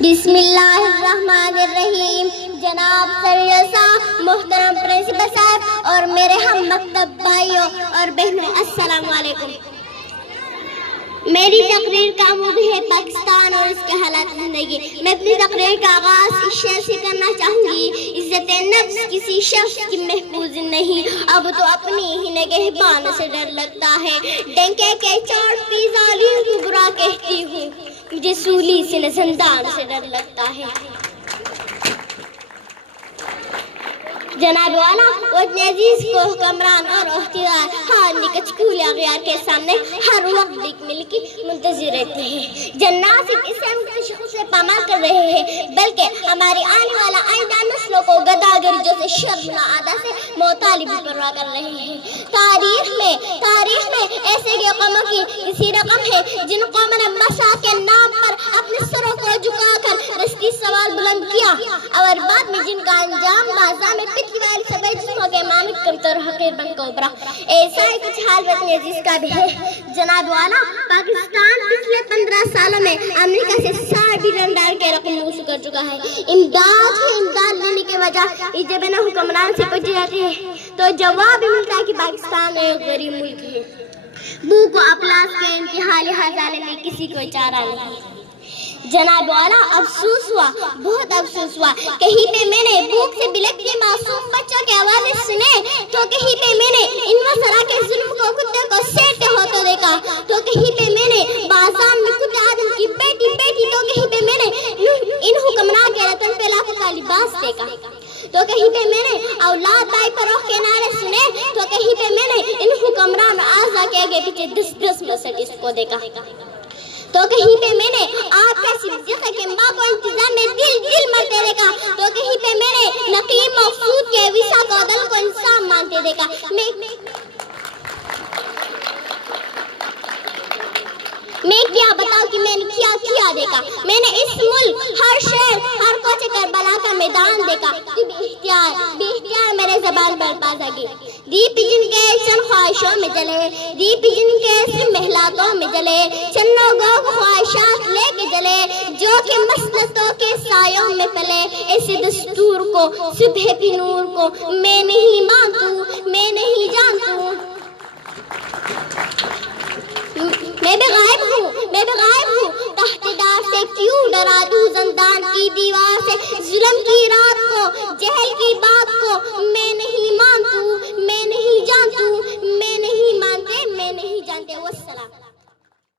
بسم اللہ الرحمن الرحیم. جناب سرجسا، محترم پرنسپل صاحب اور میرے ہم مکتب بھائیوں اور بہنوں، السلام علیکم. میری تقریر کا موضوع ہے پاکستان اور اس کے حالات زندگی. میں اپنی تقریر کا آغاز اس شعر سے کرنا چاہوں گی: عزت نفس کسی شخص کی محفوظ نہیں، اب تو اپنی ہی نگہبان سے ڈر لگتا ہے. ڈنکے کے چوٹ پہ ظالم کو برا کہتی ہوں، مجھے سولی سے زندان سے ڈر لگتا ہے. جناب والا، وطن عزیز کو حکمران اور عہدیدار ہار نکچکول اغیار کے سامنے ہر وقت ایک ملکی منتظر رہتے ہیں. جنات صرف اسلام کے تشخص سے پامال کر رہے ہیں، بلکہ ہماری آنے والا آئندہ نسلوں کو گداگر جیسے شرمناک عادات سے معطل پرواہ کر رہے ہیں. تاریخ میں ایسے قوموں کی کسی رقم ہے جن قوموں نے مسا کے نام پر اپنے سروں کو جھکا کر رستی سوال بلند کیا، اور بعد میں جن کا انجام بازار میں پتلی والی سبھی جسموں کے مانند کمتر اور حقیر بن کر ابھرا. ایسا ہی کچھ حال وطن عزیز کا بھی ہے. جناب والا، پاکستان پچھلے 15 سالوں میں امریکہ سے $60 بلین کے رقم موصول کر چکا ہے. امداد لینے کے بجائے جب انہیں حکمران سے پوچھے جاتے ہیں تو جواب ملتا ہے کہ پاکستان ایک غریب ملک ہے. بھوک و افلاس کے انتہائی حالات میں کسی کو چارہ نہیں. جناب والا، افسوس ہوا، بہت افسوس ہوا. کہیں پہ میں نے بھوک سے بلکتے معصوم بچوں کے آوازیں سنے، تو کہیں پہ میں نے ان وزراء کے ظلم کو کتے کو سیٹتے ہوتے دیکھا، تو کہیں پہ میں نے بازار میں کتے آدم کی بیٹی، تو کہیں پہ میں نے ان حکمران کے رتن پہ لاکھوں کا لباس دیکھا، تو کہیں پہ میں نے اولاد دائی پروخ کے نعرے سنے، تو کہیں پہ میں نے ان حکمران اعضا کے آگے پیچھے 10 مرسڈیز کو دیکھا، تو کہیں پہ میں نے آپ کے صدیقہ کے ماں کو انتظار میں دل مرتے دیکھا، تو کہیں پہ میں نے نقیم مقصود کے وسا کو دل کو انسان مانتے دیکھا. میں کیا بتاؤں کہ میں نے کیا دیکھا. میں نے اس ملک ہر شہر ہر کوچے کربلا کا میدان دیکھا. بے اختیار میرے زبان پر پاس آ گئی. دیپ جن کے چند خواہشوں میں جلے، دیپ جن کے صرف محلاتوں میں جلے، چنو گو خواہشات لے کے جلے جو کہ مسلطوں کے سایوں میں پلے. ایسے دستور کو، صبح بھی نور کو میں نہیں مانتوں، میں نہیں جانتوں. میں بھی غائب ہوں تحت دار سے کیوں ڈرا دوں زندان کی دیوار سے. ظلم کی رات کو، جہل کی بات کو میں نہیں